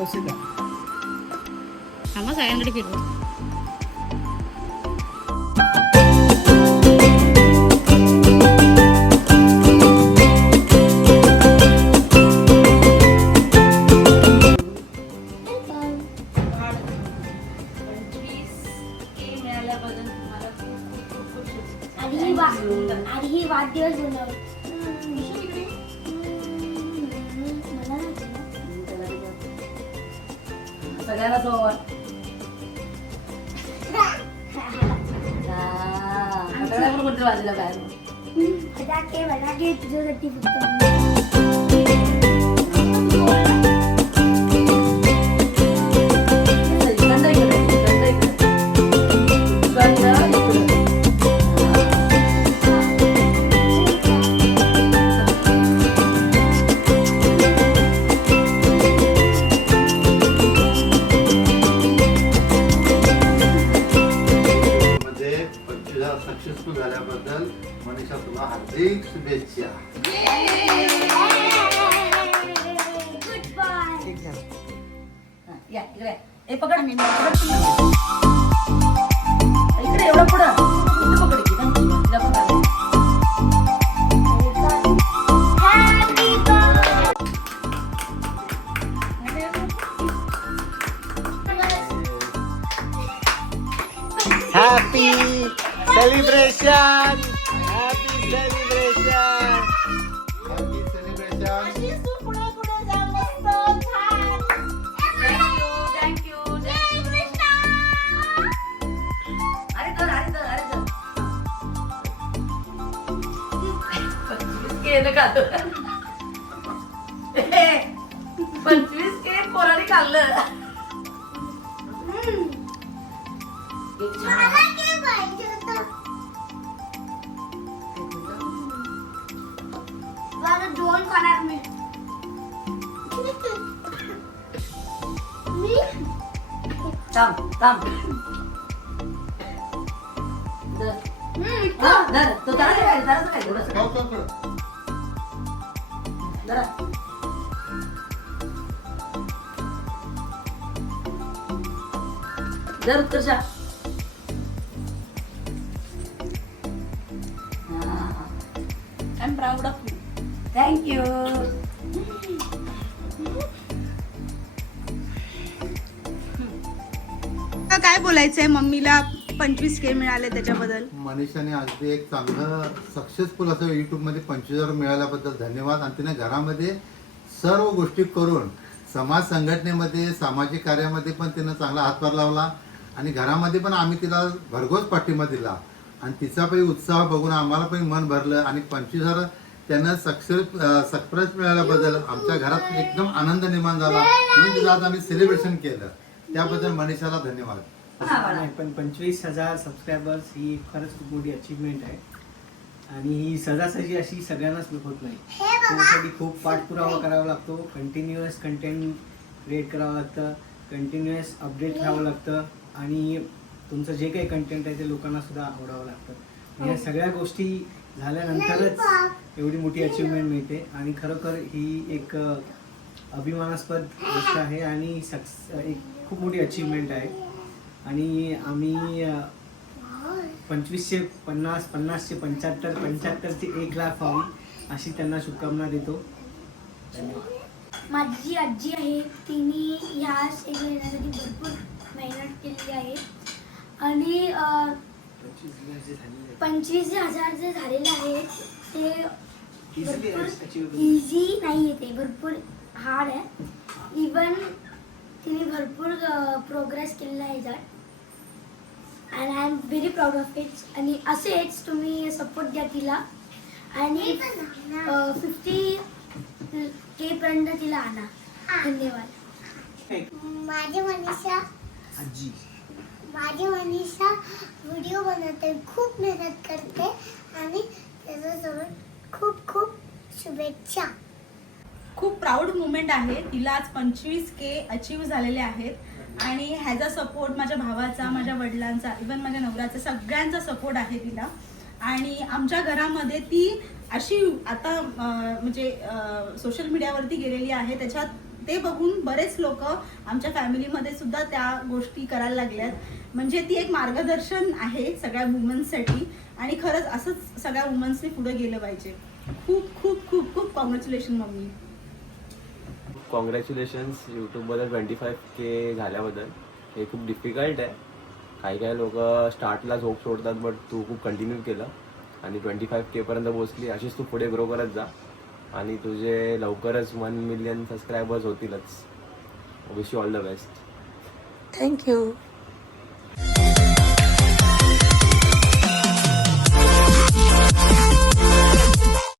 व्यवस्थित आहे आम्हा सगळ्यांकडे फिरवू आणि ही वा आणि ही वाढदिवस बनव فجانا دور لا. كنت بعد لا بعد. هتاكل هتاكل تزور التيفي शुभेच्छा गुड बाय ठीक आहे हा, या इकडे ए पकड इकडे एवढं पुढं इथं पकड इथं. तिला पंचवीस के न खातो. ए, पंचवीस के पोराने खाल्लं. दोन खाणार मी मी थांब थांब धर. धर. तो थोडं? जरा. धर Utkarsha I am proud of you thank you काय बोलायचंय? मम्मीला पंचवीस के मिळाले त्याच्याबद्दल. मनीषाने अगदी एक चांगलं सक्सेसफुल असं युट्यूबमध्ये पंचवीस हजार मिळाल्याबद्दल धन्यवाद. आणि तिने घरामध्ये सर्व गोष्टी करून समाज संघटनेमध्ये सामाजिक कार्यामध्ये पण तिनं चांगला हातभार लावला. आणि घरामध्ये पण आम्ही तिला भरघोस पाठिंबा दिला. आणि तिचा पण उत्साह बघून आम्हाला पण मन भरलं. आणि पंचवीस हजार त्यांना सक्सेस सक्सेस मिळाल्याबद्दल आमच्या घरात एकदम आनंद निर्माण झाला. म्हणून तिला आज आम्ही सेलिब्रेशन केलं. त्याबद्दल मनीषाला धन्यवाद. नाही, पण पंचवीस हजार सबस्क्रायबर्स ही खरंच खूप मोठी अचीवमेंट आहे. आणि ही सहजासहजी अशी सगळ्यांनाच होत नाही. त्यासाठी खूप पाठपुरावा करावा लागतो. कंटिन्युअस कंटेंट क्रिएट करावं लागतं. कंटिन्युअस अपडेट राहावं लागतं. आणि तुमचं जे काही कंटेंट आहे ते लोकांना सुद्धा आवडावं लागतं. या सगळ्या गोष्टी झाल्यानंतरच एवढी मोठी अचीवमेंट मिळते. आणि खरोखर ही एक अभिमानास्पद गोष्ट आहे. आणि सक्स एक खूप मोठी अचीवमेंट आहे. आणि आम्ही पंचवीसशे पन्नास पन्नासशे पंच्याहत्तर पंच्याहत्तरचे एक लाख व्हावी अशी त्यांना शुभकामना देतो. माझी आजी आहे तिने ह्या स्टेजला येण्यासाठी भरपूर मेहनत केलेली आहे. आणि पंचवीस हजार जे झालेले आहेत ते भरपूर. इझी नाही आहे ते भरपूर हार्ड आहे. इवन तिने भरपूर प्रोग्रेस केलेला आहे ह्याच्यात and I am very proud of it आणि असेच तुम्ही सपोर्ट द्या तिला. आणि फिफ्टी के पर्यंत तिला आणा. धन्यवाद. माझी मनीषा आजी. माझी मनीषा व्हिडिओ बनवते. खूप मेहनत करते. आणि त्याच्यासोबत खूप खूप शुभेच्छा. खूप प्राऊड मुमेंट आहे. तिला आज पंचवीस के अचीव झालेले आहेत. आणि ह्याचा सपोर्ट माझ्या भावाचा माझ्या वडिलांचा इवन माझ्या नवऱ्याचा सगळ्यांचा सपोर्ट आहे तिला. आणि आमच्या घरामध्ये ती अशी आता म्हणजे सोशल मीडियावरती गेलेली आहे. त्याच्यात ते बघून बरेच लोक आमच्या फॅमिलीमध्ये सुद्धा त्या गोष्टी करायला लागल्यात. म्हणजे ती एक मार्गदर्शन आहे सगळ्या वुमन्ससाठी आणि खरंच असंच सगळ्या वुमन्सनी पुढे गेलं पाहिजे. खूप खूप खूप खूप कॉंग्रॅच्युलेशन मम्मी. कॉंग्रॅच्युलेशन्स यूट्यूबबद्दल ट्वेंटी फाईव्ह के झाल्याबद्दल. हे खूप डिफिकल्ट आहे. काही काही लोक स्टार्टला झोप सोडतात बट तू खूप कंटिन्यू केलं. आणि ट्वेंटी फाईव्ह केपर्यंत पोहोचली अशीच तू पुढे ग्रो करत जा. आणि तुझे लवकरच वन मिलियन सबस्क्रायबर्स होतीलच. Wish you all the best thank you